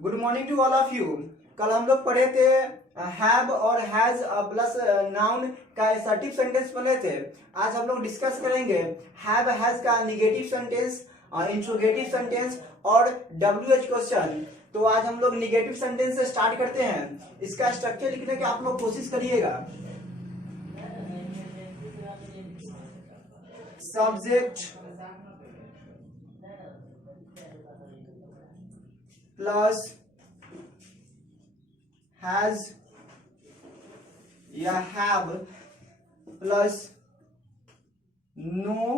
Good morning to all of you. कल हम लोग पढ़े थे हैव और हैज प्लस नाउन का असर्टिव सेंटेंस पढ़े थे। आज हम लोग डिस्कस करेंगे हैव हैज का निगेटिव सेंटेंस, इंट्रोगेटिव सेंटेंस और WH क्वेश्चन। तो आज हम लोग निगेटिव सेंटेंस से स्टार्ट करते हैं। इसका स्ट्रक्चर लिखने की आप लोग कोशिश करिएगा। सब्जेक्ट प्लस हैज या हैव प्लस नो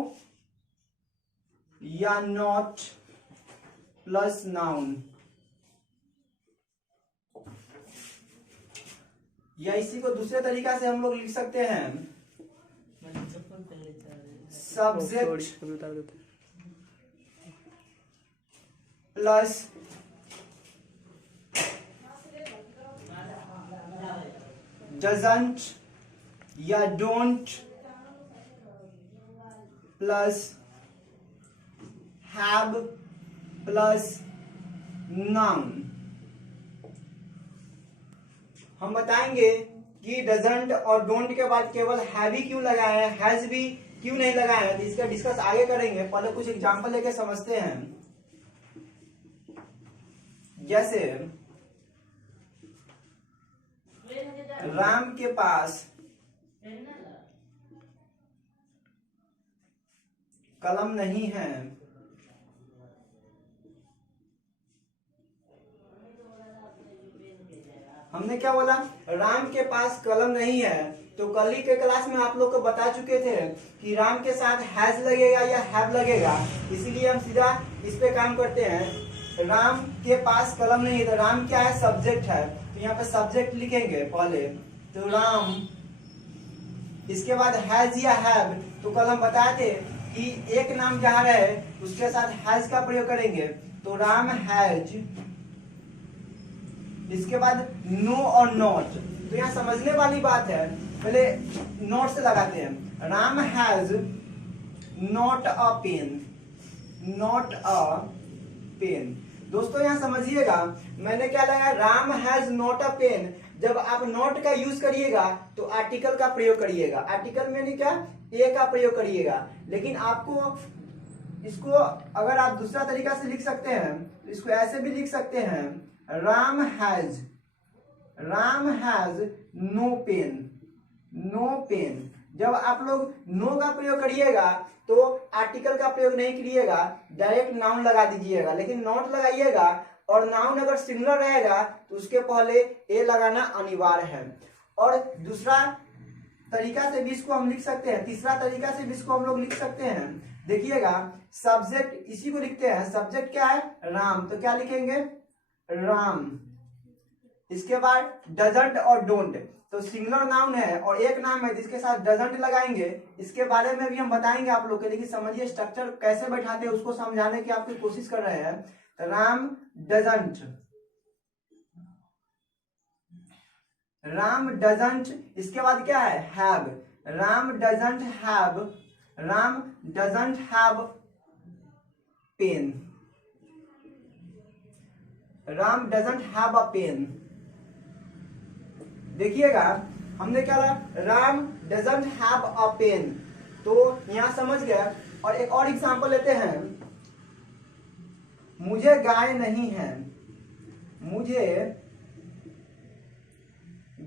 या नॉट प्लस नाउन, या इसी को दूसरे तरीका से हम लोग लिख सकते हैं सब्जेक्ट प्लस डजंट या don't plus have plus noun. हम बताएंगे कि डजंट और डोंट के बाद केवल हैव ही क्यों लगाया है, हैज भी क्यों नहीं लगाया है। तो इसका डिस्कस आगे करेंगे। पहले कुछ एग्जांपल लेके समझते हैं। जैसे राम के पास कलम नहीं है। हमने क्या बोला? राम के पास कलम नहीं है। तो कल ही के क्लास में आप लोग को बता चुके थे कि राम के साथ हैज लगेगा या हैव लगेगा। इसीलिए हम सीधा इस पे काम करते हैं। राम के पास कलम नहीं है तो राम क्या है? सब्जेक्ट है। तो यहाँ पे सब्जेक्ट लिखेंगे पहले, तो राम। इसके बाद हैज या हैव, तो कल हम बताए थे कि एक नाम जहां रहे उसके साथ हैज का प्रयोग करेंगे। तो राम हैज। इसके बाद नो और नॉट, तो यहाँ समझने वाली बात है। पहले नॉट से लगाते हैं। Ram has not a pen, not a pen. दोस्तों यहाँ समझिएगा, मैंने क्या लगाया? Ram has not a pen. जब आप नॉट का यूज करिएगा तो आर्टिकल का प्रयोग करिएगा। आर्टिकल में नहीं क्या, ए का प्रयोग करिएगा। लेकिन आपको इसको अगर आप दूसरा तरीका से लिख सकते हैं तो इसको ऐसे भी लिख सकते हैं, Ram has no pen, no pen. जब आप लोग नो का प्रयोग करिएगा तो आर्टिकल का प्रयोग नहीं करिएगा, डायरेक्ट नाउन लगा दीजिएगा। लेकिन नॉट लगाइएगा और नाउन अगर सिंगुलर रहेगा तो उसके पहले ए लगाना अनिवार्य है। और दूसरा तरीका से भी इसको हम लिख सकते हैं, तीसरा तरीका से भी इसको हम लोग लिख सकते हैं। देखिएगा, सब्जेक्ट इसी को लिखते हैं। सब्जेक्ट क्या है? राम। तो क्या लिखेंगे? राम। इसके बाद डजंट और डोंट, तो सिंगुलर नाउन है और एक नाम है जिसके साथ डजंट लगाएंगे। इसके बारे में भी हम बताएंगे आप लोग के, लेकिन समझिए स्ट्रक्चर कैसे बैठाते हैं उसको समझाने की आपकी कोशिश कर रहे हैं। तो राम डजंट, राम डजंट। इसके बाद क्या है? Have. Ram doesn't have, Ram doesn't have pen, Ram doesn't have a pen. देखिएगा, हमने क्या लिखा? Ram doesn't have a pen. तो यहां समझ गया। और एक और एग्जांपल लेते हैं। मुझे गाय नहीं है, मुझे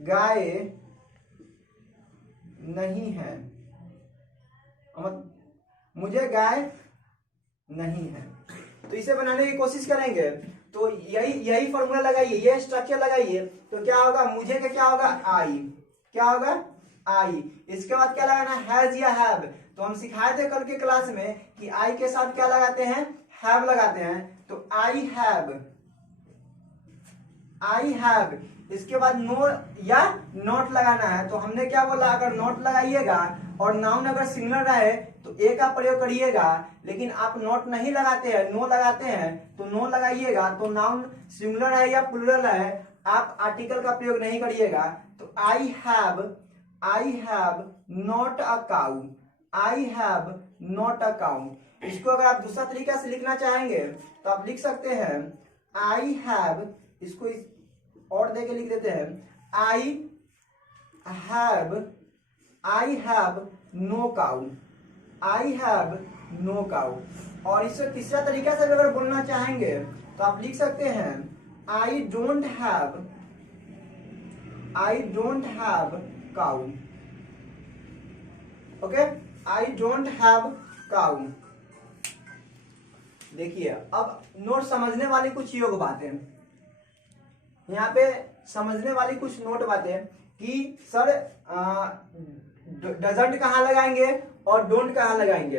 गाय नहीं है, मुझे गाय नहीं है। तो इसे बनाने की कोशिश करेंगे। तो यही फॉर्मूला लगाइए, ये स्ट्रक्चर लगाइए। तो क्या होगा? मुझे का क्या होगा? आई। क्या होगा? आई। इसके बाद क्या लगाना? हैज या हैव। तो हम सिखाए थे कल के क्लास में कि आई के साथ क्या लगाते हैं? हैव लगाते हैं। तो आई हैव, आई हैव। इसके बाद नो या नॉट लगाना है। तो हमने क्या बोला? अगर नॉट लगाइएगा और नाउन अगर सिंगुलर रहे तो ए का प्रयोग करिएगा। लेकिन आप नॉट नहीं लगाते हैं, नो लगाते हैं, तो नो लगाइएगा। तो नाउन सिंगुलर है या प्लुरल है, आप आर्टिकल का प्रयोग नहीं करिएगा। तो I have not a cow, I have not a cow. इसको अगर आप दूसरा तरीका से लिखना चाहेंगे तो आप लिख सकते हैं आई हैव इसको और दे के लिख देते हैं, I have no cow, I have no cow. और इससे तीसरा तरीका से अगर बोलना चाहेंगे तो आप लिख सकते हैं, I don't have cow. Okay, I don't have cow. देखिए अब नोट समझने वाली कुछ योग बातें, यहाँ पे समझने वाली कुछ नोट बातें कि सर डजंट कहाँ लगाएंगे और डोंट कहाँ लगाएंगे।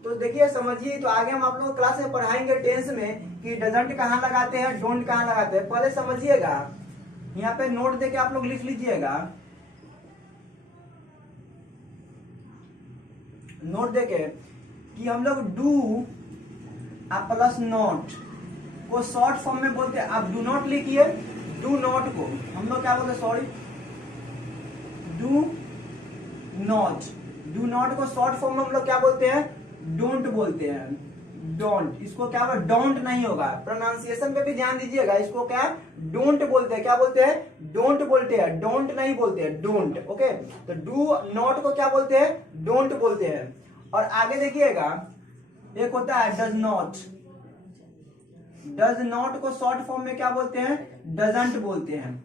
तो देखिए समझिए, तो आगे हम आप लोग क्लास में पढ़ाएंगे टेंस में कि डजंट कहाँ लगाते हैं, डोंट कहाँ लगाते हैं। पहले समझिएगा, यहाँ पे नोट देके आप लोग लिख लीजिएगा, नोट देके कि हम लोग डू प्लस नॉट को शॉर्ट फॉर्म में बोलते हैं। आप डू नॉट लिखिए, डू नॉट को हम लोग क्या बोलते हैं, सॉरी डू नॉट को शॉर्ट फॉर्म में हम लोग क्या बोलते हैं, डोंट बोलते हैं। डोंट, इसको क्या बोलते, डोंट नहीं होगा, प्रोनाउंसिएशन पे भी ध्यान दीजिएगा। इसको क्या डोंट बोलते हैं, क्या बोलते हैं, डोंट बोलते हैं, डोंट नहीं बोलते हैं, डोंट। ओके, तो डू नॉट को क्या बोलते हैं, डोंट बोलते हैं। और आगे देखिएगा, एक होता है डज नॉट, डज नॉट को शॉर्ट फॉर्म में क्या बोलते हैं, डजंट बोलते हैं,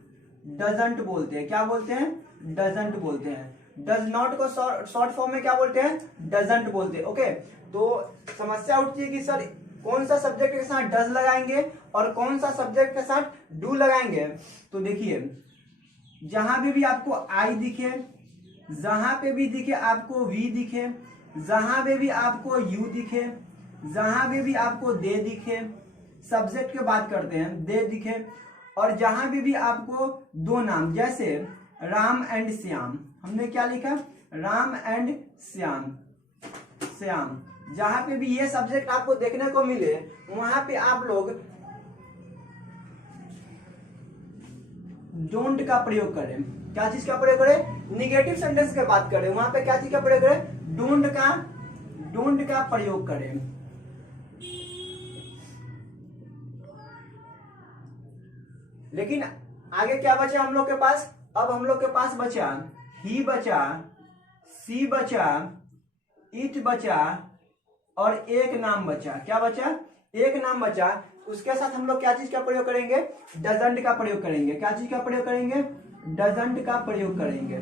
डजंट बोलते हैं, क्या बोलते हैं, डजंट बोलते हैं। डज नॉट को शॉर्ट फॉर्म में क्या बोलते हैं, डजंट बोलते हैं। ओके, तो समस्या उठती है कि सर कौन सा सब्जेक्ट के साथ डज लगाएंगे और कौन सा सब्जेक्ट के साथ डू लगाएंगे। तो देखिए, जहां भी आपको आई दिखे, जहां पे भी दिखे आपको वी दिखे, जहां पे भी आपको यू दिखे, जहां भी आपको दे दिखे, सब्जेक्ट की बात करते हैं, दे दिखे, और जहां भी आपको दो नाम, जैसे राम एंड श्याम, हमने क्या लिखा, राम एंड श्याम, श्याम, जहां पे भी ये सब्जेक्ट आपको देखने को मिले वहां पे आप लोग डोंट का प्रयोग करें। क्या चीज का प्रयोग करें, निगेटिव सेंटेंस की बात करें, वहां पे क्या चीज का प्रयोग करें, डोंट का प्रयोग करें। लेकिन आगे क्या बचा हम लोग के पास, अब हम लोग के पास बचा ही बचा, सी बचा, इट बचा, और एक नाम बचा। क्या बचा, एक नाम बचा। उसके साथ हम लोग क्या चीज का प्रयोग करेंगे, डजंट का प्रयोग करेंगे। क्या चीज का प्रयोग करेंगे, डजंट का प्रयोग करेंगे,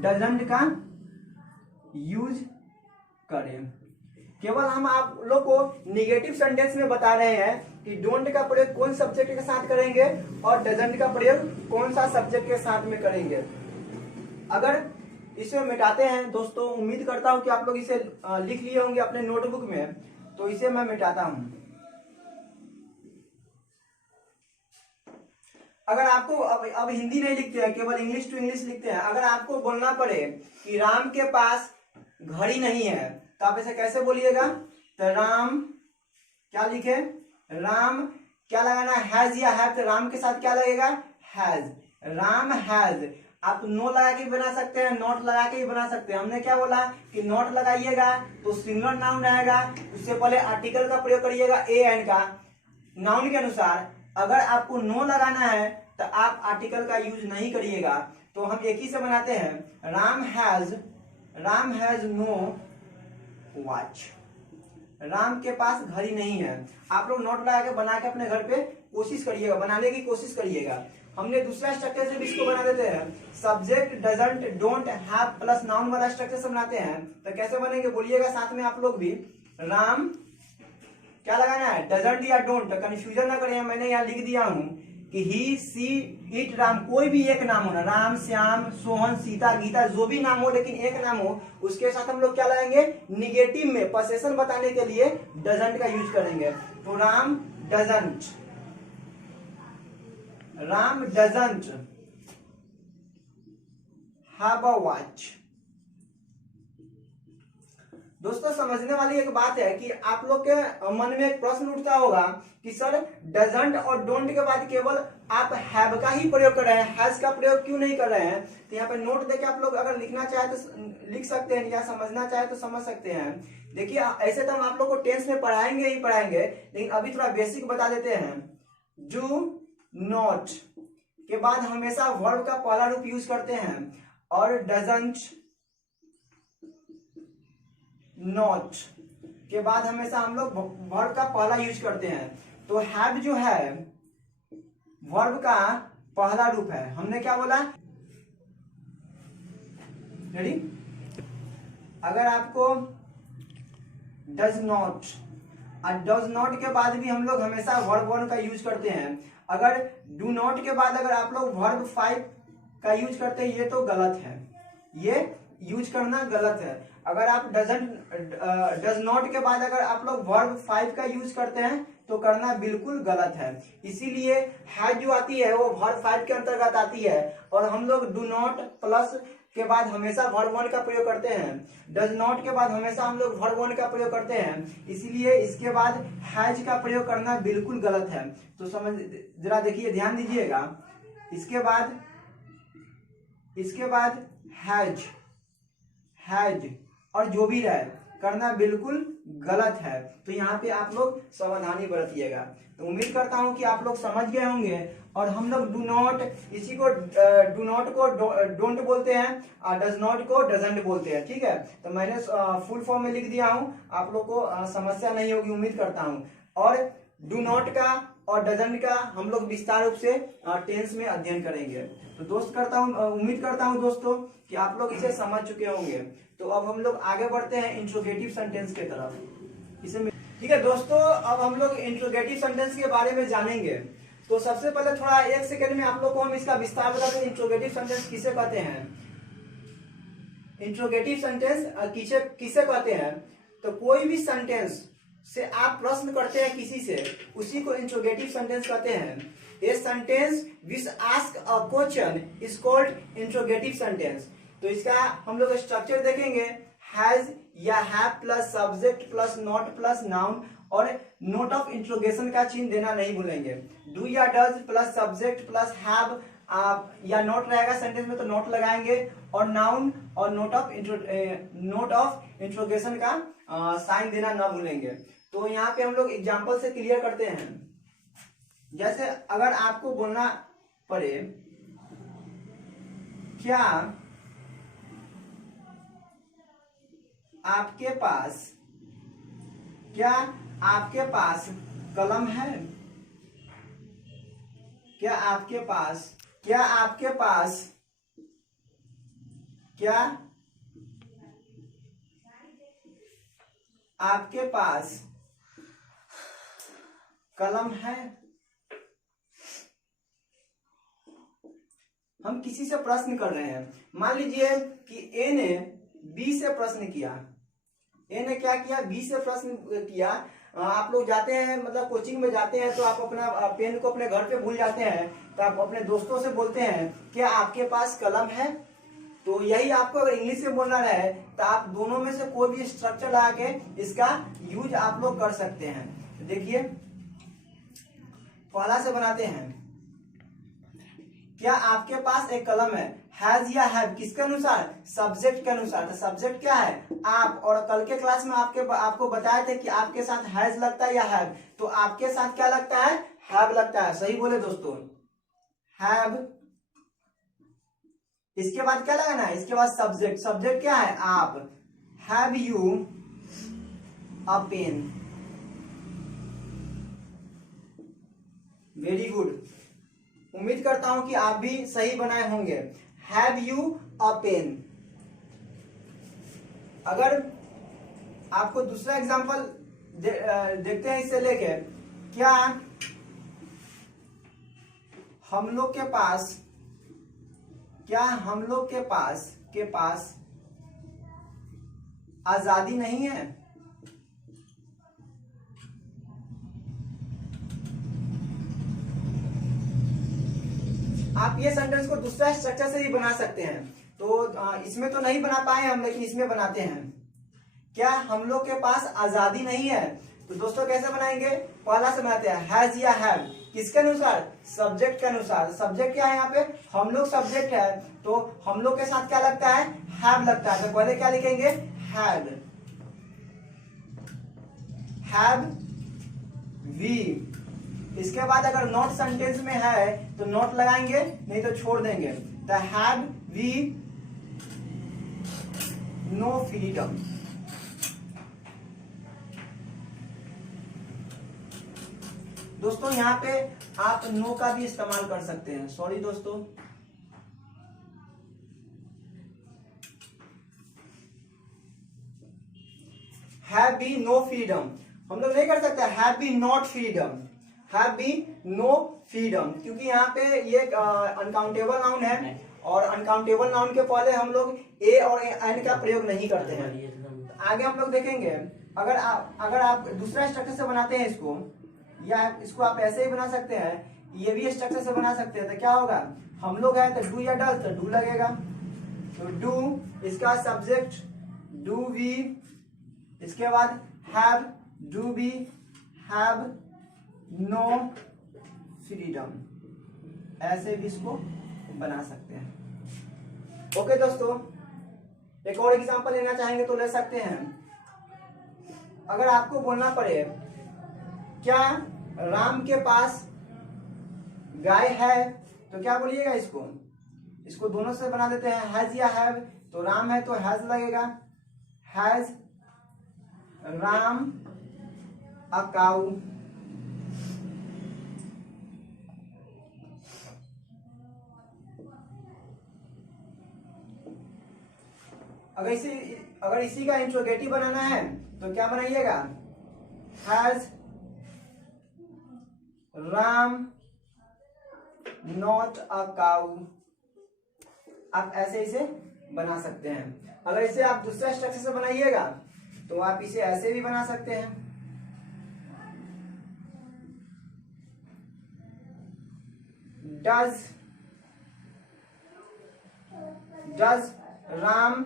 डजंट का यूज करें। केवल हम आप लोग को निगेटिव सेंटेंस में बता रहे हैं कि डोंट का प्रयोग कौन सब्जेक्ट के साथ करेंगे और डजंट का प्रयोग कौन सा सब्जेक्ट के साथ में करेंगे। अगर इसे मिटाते हैं दोस्तों, उम्मीद करता हूं कि आप लोग इसे लिख लिए होंगे अपने नोटबुक में, तो इसे मैं मिटाता हूं। अगर आपको अब हिंदी नहीं लिखते हैं, केवल इंग्लिश टू इंग्लिश लिखते हैं। अगर आपको बोलना पड़े कि राम के पास घड़ी नहीं है, तो आप इसे कैसे बोलिएगा, तो राम क्या लिखे, राम क्या लगाना है, हैज या हैव, तो राम के साथ क्या लगेगा, हैज, राम हैज। आप नो लगा के भी बना सकते हैं, नॉट लगा के भी बना सकते हैं। हमने क्या बोला कि नॉट लगाइएगा तो सिंगुलर नाउन रहेगा, उससे पहले आर्टिकल का प्रयोग करिएगा ए एन का नाउन के अनुसार। अगर आपको नो लगाना है तो आप आर्टिकल का यूज नहीं करिएगा। तो हम एक ही से बनाते हैं, Ram has no watch, Ram के पास घड़ी नहीं है। आप लोग नोट लगा के बना के अपने घर पे कोशिश करिएगा, बनाने की कोशिश करिएगा। हमने दूसरा स्ट्रक्चर से भी इसको बना देते हैं, subject doesn't don't have plus noun वाला स्ट्रक्चर से बनाते हैं। तो कैसे बनेंगे बोलिएगा साथ में आप लोग भी, राम क्या लगाना है, डजंट या डोंट, तो कंफ्यूजन ना करें। मैंने यहाँ लिख दिया हूं कि ही, सी, इट, राम, कोई भी एक नाम हो ना, राम, श्याम, सोहन, सीता, गीता, जो भी नाम हो, लेकिन एक नाम हो, उसके साथ हम लोग क्या लगाएंगे, निगेटिव में पोसेशन बताने के लिए डजंट का यूज करेंगे। तो Ram doesn't, Ram doesn't have a watch. दोस्तों समझने वाली एक बात है कि आप लोग के मन में एक प्रश्न उठता होगा कि सर डजंट और डोंट के बाद केवल आप हैव का ही प्रयोग कर रहे हैं, हैज का प्रयोग क्यों नहीं कर रहे हैं। तो यहाँ पे नोट देके आप लोग अगर लिखना चाहे तो लिख सकते हैं, या समझना चाहे तो समझ सकते हैं। देखिए ऐसे तो हम आप लोग को टेंस में पढ़ाएंगे ही पढ़ाएंगे, लेकिन अभी थोड़ा बेसिक बता देते हैं। डू नॉट के बाद हमेशा वर्ब का पहला रूप यूज करते हैं, और डजंट नॉट के बाद हमेशा हम लोग वर्ब का पहला यूज करते हैं। तो हैव जो है वर्ब का पहला रूप है। हमने क्या बोला, रेडी? अगर आपको डज नॉट, और डज नॉट के बाद भी हम लोग हमेशा वर्ब वन का यूज करते हैं। अगर डू नॉट के बाद अगर आप लोग वर्ब 5 का यूज करते हैं, ये तो गलत है, ये यूज करना गलत है। अगर आप डज नॉट के बाद अगर आप लोग वर्ब 5 का यूज करते हैं तो करना बिल्कुल गलत है। इसीलिए हैज जो आती है वो वर्ब 5 के अंतर्गत आती है, और हम लोग डू नॉट प्लस के बाद हमेशा वर्ब वन का प्रयोग करते हैं। डज नॉट के बाद हमेशा हम लोग वर्ब वन का प्रयोग करते हैं, इसीलिए इसके बाद हैज का प्रयोग करना बिल्कुल गलत है। तो समझ, जरा देखिए, ध्यान दीजिएगा। इसके बाद हैज और जो भी रहे करना बिल्कुल गलत है। तो यहाँ पे आप लोग सावधानी बरतिएगा। तो उम्मीद करता हूँ कि आप लोग समझ गए होंगे। और हम लोग डू नॉट, इसी को डू नॉट को डोंट बोलते हैं, और डज नॉट को डजंट बोलते हैं, ठीक है? तो मैंने फुल फॉर्म में लिख दिया हूँ, आप लोग को समस्या नहीं होगी, उम्मीद करता हूँ। और डू नॉट का और डजंट का हम लोग विस्तार रूप से टेंस में अध्ययन करेंगे। तो उम्मीद करता हूँ दोस्तों कि आप लोग इसे समझ चुके होंगे। तो अब हम लोग आगे बढ़ते हैं इंट्रोगेटिव सेंटेंस के तरफ। इसे ठीक है दोस्तों, अब हम लोग इंट्रोगेटिव सेंटेंस के बारे में जानेंगे। तो सबसे पहले थोड़ा 1 सेकंड में आप लोग को हम इसका विस्तार बताते हैं, इंट्रोगेटिव सेंटेंस किसे कहते हैं। इंट्रोगेटिव सेंटेंस किसे कहते हैं? तो कोई भी सेंटेंस से आप प्रश्न करते हैं किसी से, उसी को इंट्रोगेटिव सेंटेंस कहते हैं। A sentence which ask a question is called interrogative sentence. तो इसका हम लोग स्ट्रक्चर देखेंगे। हैज या have plus subject plus not plus noun, और नोट ऑफ इंट्रोगेशन का चिन्ह देना नहीं भूलेंगे। डू या does plus subject plus have या नोट रहेगा सेंटेंस में तो नोट लगाएंगे, और नाउन और नोट ऑफ इंट्रोगेशन का साइन देना ना भूलेंगे। तो यहाँ पे हम लोग एग्जांपल से क्लियर करते हैं। जैसे अगर आपको बोलना पड़े क्या आपके पास कलम है? क्या आपके पास कलम है? हम किसी से प्रश्न कर रहे हैं। मान लीजिए कि ए ने बी से प्रश्न किया। ए ने क्या किया? बी से प्रश्न किया। आप लोग जाते हैं, मतलब कोचिंग में जाते हैं, तो आप अपना पेन को अपने घर पे भूल जाते हैं, तो आप अपने दोस्तों से बोलते हैं क्या आपके पास कलम है? तो यही आपको अगर इंग्लिश में बोलना रहे तो आप दोनों में से कोई भी स्ट्रक्चर लगा के इसका यूज आप लोग कर सकते हैं। तो देखिए, पहला से बनाते हैं। क्या आपके पास एक कलम है? हैज या हैव किसके अनुसार? सब्जेक्ट के अनुसार। तो सब्जेक्ट क्या है? आप। और कल के क्लास में आपको बताए थे कि आपके साथ हैज लगता है या हैव, तो आपके साथ क्या लगता है? हैव लगता है। सही बोले दोस्तों, हैव। इसके बाद क्या लगाना है? इसके बाद सब्जेक्ट। सब्जेक्ट क्या है? आप। Have you a pen? Very good, उम्मीद करता हूं कि आप भी सही बनाए होंगे। Have you a pen. अगर आपको दूसरा एग्जांपल देखते हैं इससे लेके, क्या हम लोग के पास आजादी नहीं है? आप ये सेंटेंस को दूसरा स्ट्रक्चर से भी बना सकते हैं। तो इसमें तो नहीं बना पाए हम, लेकिन इसमें बनाते हैं। क्या हम लोग के पास आजादी नहीं है? तो दोस्तों कैसे बनाएंगे? पहला से बनाते हैं हैज या हैव किसके अनुसार? सब्जेक्ट के अनुसार। सब्जेक्ट क्या है यहाँ पे? हम लोग सब्जेक्ट है, तो हम लोग के साथ क्या लगता है? हैव लगता है। तो पहले क्या लिखेंगे? हैव वी इसके बाद अगर नॉट सेंटेंस में है तो नॉट लगाएंगे, नहीं तो छोड़ देंगे। The have we no freedom. दोस्तों यहाँ पे आप नो का भी इस्तेमाल कर सकते हैं। सॉरी दोस्तों, हैव बी नो फ्रीडम हम लोग नहीं कर सकते, have be not freedom, have be no freedom, क्योंकि यहाँ पे ये अनकाउंटेबल नाउन है और अनकाउंटेबल नाउन के पहले हम लोग ए और एन का प्रयोग नहीं करते हैं। आगे हम लोग देखेंगे, अगर आप दूसरा स्ट्रक्चर से बनाते हैं इसको, या इसको आप ऐसे ही बना सकते हैं, ये भी स्ट्रक्चर से बना सकते हैं, तो क्या होगा, हम लोग है तो डू या डज, तो डू लगेगा, तो डू इसका सब्जेक्ट डू वी, इसके बाद have do be have no freedom, ऐसे भी इसको बना सकते हैं। ओके दोस्तों, एक और एग्जांपल लेना चाहेंगे तो ले सकते हैं। अगर आपको बोलना पड़े क्या राम के पास गाय है, तो क्या बोलिएगा, इसको दोनों से बना देते हैं, हैज या हैव, तो राम है तो हैज लगेगा, हैज राम अ काऊ, अगर इसी का इंट्रोगेटिव बनाना है तो क्या बनाइएगा, हैज राम नॉट अ काऊ, आप ऐसे इसे बना सकते हैं। अगर इसे आप दूसरा स्ट्रक्चर से बनाइएगा तो आप इसे ऐसे भी बना सकते हैं, does Ram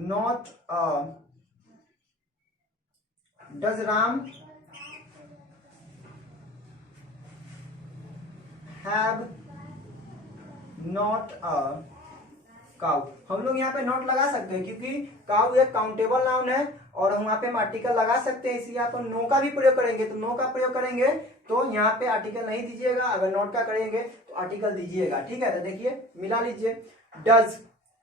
not does Ram have not a cow. हम लोग यहाँ पे नॉट लगा सकते हैं क्योंकि काउ एक काउंटेबल नाउन है और हम यहाँ पे आर्टिकल लगा सकते हैं, इसलिए आप नो का भी प्रयोग करेंगे तो नो का प्रयोग करेंगे तो यहाँ पे आर्टिकल नहीं दीजिएगा, अगर नॉट का करेंगे तो आर्टिकल दीजिएगा। ठीक है, तो देखिए मिला लीजिए, डज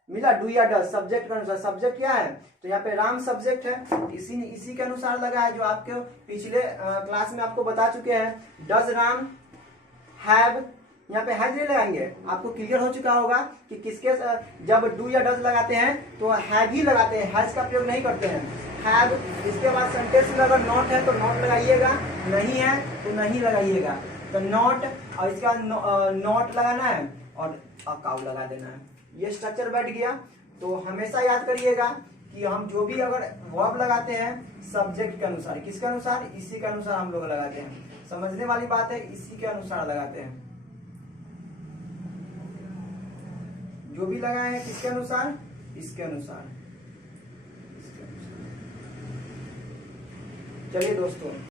मिला, डू या डज सब्जेक्ट के अनुसार, सब्जेक्ट क्या है तो यहाँ पे राम सब्जेक्ट है, इसी के अनुसार लगा है जो आपके पिछले क्लास में आपको बता चुके हैं। डज राम हैव, यहाँ पे हैज नहीं लगाएंगे, आपको क्लियर हो चुका होगा कि किसके जब डू या डज लगाते हैं तो हैव ही लगाते हैं, हैज का प्रयोग नहीं करते हैं। हैव, इसके बाद सेंटेंस में अगर नॉट है तो नॉट लगाइएगा, नहीं है तो नहीं लगाइएगा, तो नॉट और इसका नॉट लगाना है और काउ लगा देना है। ये स्ट्रक्चर बैठ गया। तो हमेशा याद करिएगा कि हम जो भी अगर वर्ब लगाते हैं सब्जेक्ट के अनुसार, किसके अनुसार, इसी के अनुसार हम लोग लगाते हैं। समझने वाली बात है, इसी के अनुसार लगाते हैं, जो भी लगाए हैं किसके अनुसार, इसके अनुसार। चलिए दोस्तों।